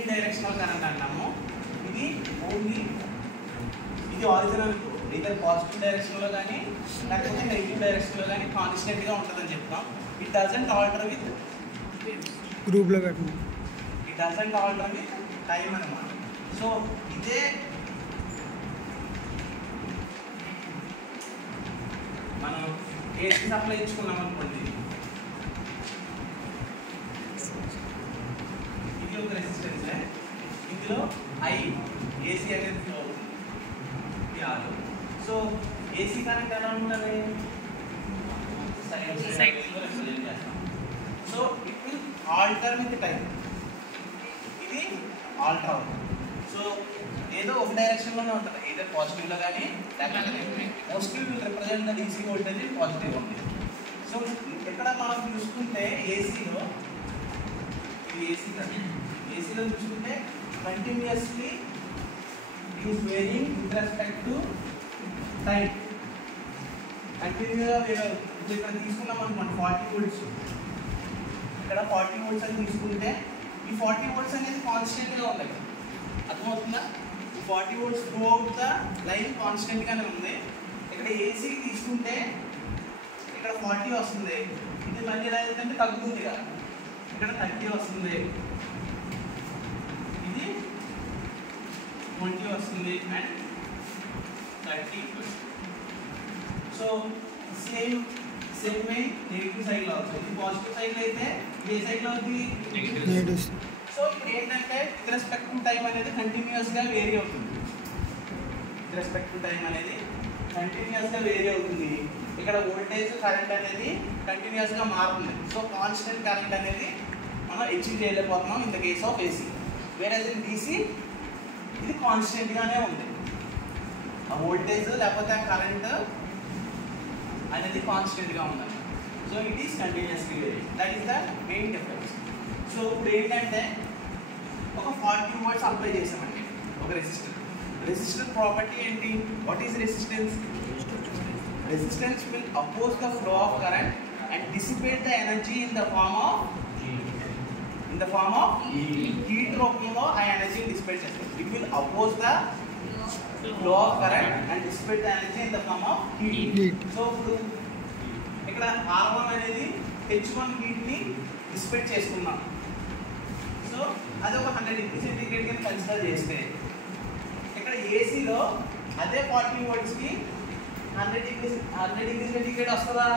యూని directional current అంటాము. ఇది only ఇది ఆరిజినల్ ఇద్దరు పాజిటివ్ డైరెక్షన్లో కానీ లేకపోతే నెగిటివ్ డైరెక్షన్లో కానీ కాన్స్టెంట్గా ఉంటుందని చెప్తాం. ఇట్ డజంట్ ఆల్టర్ విత్ గ్రూప్లో పెట్టండి. It doesn't alter with time అనమాట. సో ఇదే మనం ఏసీ సప్లై ఇచ్చుకున్నాం అనుకోండి, ఇది ఒక రెసిస్టెన్సే, ఇందులో ఐ ఏసీ అనేది ఫ్లో అవుతుంది. సో ఏసీ కరెంట్ ఎలా ఉంటుంది, రిప్రజెంట్ చేస్తాం. So it will alter with time, ఇది ఆల్టర్ అవుతుంది. సో ఏదో ఒక డైరెక్షన్లోనే ఉంటుంది, ఏదో పాజిటివ్లో కానీ లేకపోతే mostly will represent the DC voltage positive ఉంది. సో ఇక్కడ మనం చూసుకుంటే ఏసీలో ఇది ఏసీలో చూసుకుంటే continuously is varying with respect to time. కంటిన్యూగా ఇప్పుడు ఇక్కడ తీసుకున్నాం అనుకోండి 40 వోల్ట్స్, ఇక్కడ 40 వోల్ట్స్ అని తీసుకుంటే ఈ 40 వోల్ట్స్ అనేది కాన్స్టెంట్గా ఉంది. అర్థమవుతుందా? 40 volts throughout the line కాన్స్టెంట్గానే ఉంది. ఇక్కడ ఏసీ తీసుకుంటే ఇక్కడ 40 వస్తుంది, ఇది మళ్ళీ ఎలా అవుతుందంటే తగ్గుతుంది కదా, ఇక్కడ 30 వస్తుంది, ఇది 20 వస్తుంది and 30. So same way negative cycle అవుతుంది. ఇది పాజిటివ్ సైకిల్ అయితే ఏ సైకిల్ అవుతుంది, నెగిటివ్. సో ఇప్పుడు ఏంటంటే విత్ రెస్పెక్ట్ టు టైం అనేది కంటిన్యూస్గా వేరీ అవుతుంది. విత్ రెస్పెక్ట్ టు టైం అనేది కంటిన్యూస్గా వేరీ అవుతుంది. ఇక్కడ వోల్టేజ్ కరెంట్ అనేది కంటిన్యూస్గా మారుతుంది. సో కాన్స్టెంట్ కరెంట్ అనేది మనం అచీవ్ చేయలేకపోతున్నాం in the case of AC. వేరే డీసీ ఇది కాన్స్టెంట్గానే ఉంది, ఆ వోల్టేజ్ లేకపోతే ఆ కరెంట్ అనేది కాన్స్టెంట్గా ఉందండి. So it is continuously vary, that is the main difference. So ఇప్పుడు ఏంటంటే ఒక 40 వోల్ట్స్ అప్లై చేసామండి ఒక రెసిస్టర్ ప్రాపర్టీ ఏంటి, what is resistance? Resistance will oppose the flow of current and dissipate the energy in the form of heat రూపంలో ఆ ఎనర్జీని dissipate చేస్తుంది. It will oppose the flow of current and dissipate the energy in the form of heat. So ఇప్పుడు ఇక్కడ R1 అనేది H1 హీట్ని dissipate చేసుకున్నాం. So అది ఒక 100 డిగ్రీ సెంటీగ్రేడ్ కింద కన్సిడర్ చేస్తే ఇక్కడ ఏసీలో అదే 40 వోల్ట్స్కి 100 డిగ్రీ సెంటీగ్రేడ్ వస్తుందా?